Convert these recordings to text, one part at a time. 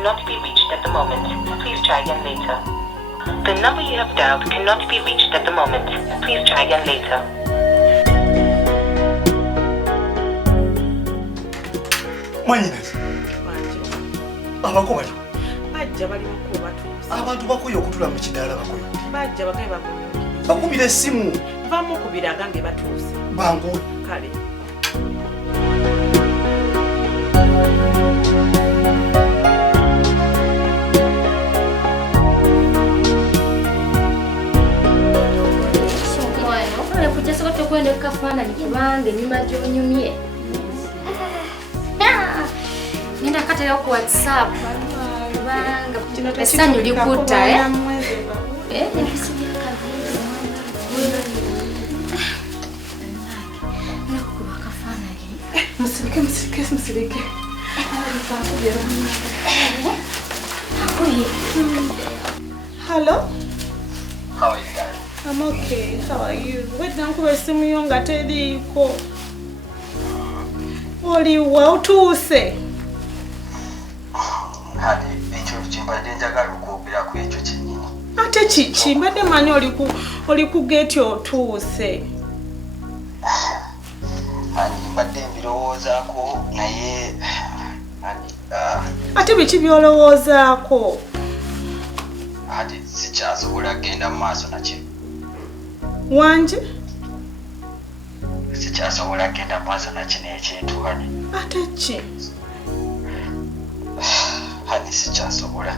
cannot be reached at the moment. Please try again later. The number you have dialed cannot be reached at the moment. Please try again later. Mwanyinezi. Abako bajja bali muko batuusa. Abantu bakoye okutula mu kidaala bakoye. Bajja bagaye bakoye. Bakubira essimu. Bamu kubira agambe batuusa. Bangu. Kale. Kujja kwenda kukafaananyi kubanga ennyuma gy'onyumye. Nenda katera ku WhatsApp kubanga essanyu likutta nakukuba akafaananyi. Musirike. Hello? How are you guys? I'm okay. How are you? Wait, nakuba esimu yo nga teriiko. Oliwa utuuse? Hadi ekyo kimbadde njagala okwogera ku ekyo kyennyini. Ate kiki? Mbadde manyi oli ku geeti otuuse. Hadi mbadde mbirowoozaako naye ate biki by'olowoozaako? hadi sikyasobola kgenda mu maaso nakyo. Wanje? Sikyasobola kgenda mu maaso nakino ekintu hadi. Ate ki? Hadi sikyasobola.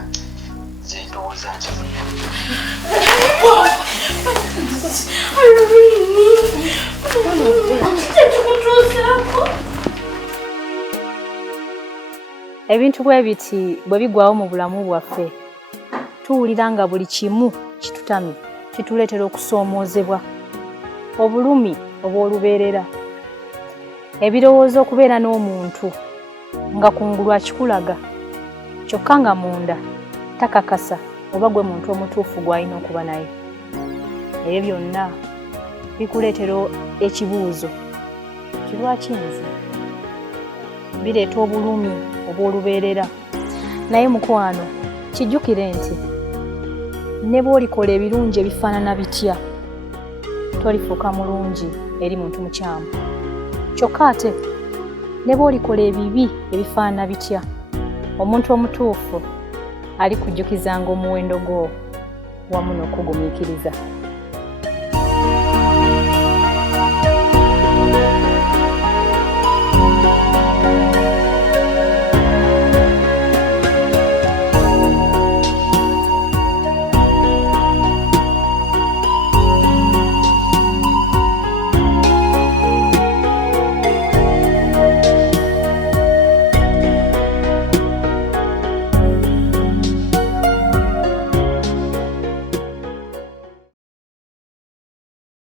Nze ndowooza nkifunye. Ebintu bwe biti bwe bigwawo mu bulamu bwaffe tuwulira nga buli kimu kitutamye kituleetera okusoomoozebwa, obulumi obw'olubeerera, ebirowoozo okubeera n'omuntu nga kungulu akikulaga kyokka nga munda takakasa oba gwe muntu omutuufu gw'alina okuba naye. Ebyo byonna bikuleetera ekibuuzo, kirwaki nze? Bireeta obulumi obw'olubeerera. Naye mukwano kijjukire nti ne bw'olikola ebirungi ebifaanana bitya tolifuuka mulungi eri muntu mukyamu, kyokka ate ne bw'olikola ebibi ebifaanana bitya omuntu omutuufu alikujjukizanga omuwendo gwo wamu n'okugumiikiriza.